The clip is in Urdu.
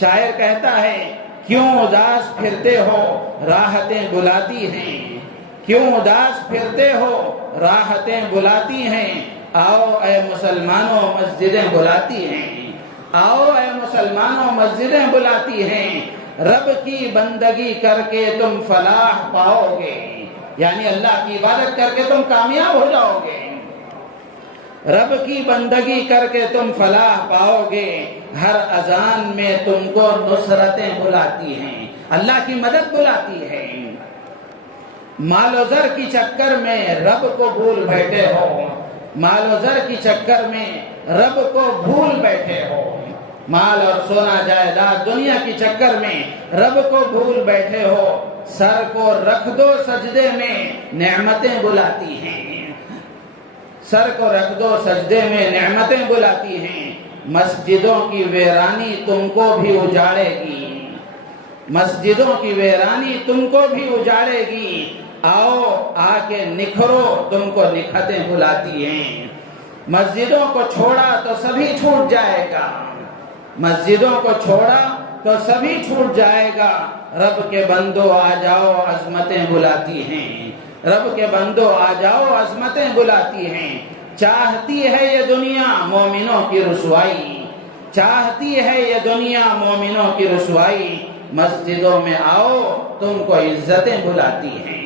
شاعر کہتا ہے کیوں اداس پھرتے ہو راحتیں بلاتی ہیں، کیوں اداس پھرتے ہو راحتیں بلاتی ہیں، آؤ اے مسلمانوں مسجدیں بلاتی ہیں، آؤ اے مسلمانوں مسجدیں بلاتی ہیں، رب کی بندگی کر کے تم فلاح پاؤ گے، یعنی اللہ کی عبادت کر کے تم کامیاب ہو جاؤ گے، رب کی بندگی کر کے تم فلاح پاؤ گے، ہر اذان میں تم کو نصرتیں بلاتی ہیں، اللہ کی مدد بلاتی ہے۔ مال و زر کی چکر میں رب کو بھول بیٹھے ہو، مال و زر کی چکر میں رب کو بھول بیٹھے ہو، مال اور سونا جائیداد دنیا کی چکر میں رب کو بھول بیٹھے ہو، سر کو رکھ دو سجدے میں نعمتیں بلاتی ہیں، سر کو رکھ دو سجدے میں نعمتیں بلاتی ہیں، مسجدوں کی ویرانی تم کو بھی اجاڑے گی، مسجدوں کی ویرانی تم کو بھی اجاڑے گی، آؤ آ کے نکھرو تم کو نکھتیں بلاتی ہیں، مسجدوں کو چھوڑا تو سبھی چھوٹ جائے گا، مسجدوں کو چھوڑا تو سبھی چھوٹ جائے گا، رب کے بندو آ جاؤ عظمتیں بلاتی ہیں، رب کے بندو آ جاؤ عظمتیں بلاتی ہیں، چاہتی ہے یہ دنیا مومنوں کی رسوائی، چاہتی ہے یہ دنیا مومنوں کی رسوائی، مسجدوں میں آؤ تم کو عزتیں بلاتی ہیں۔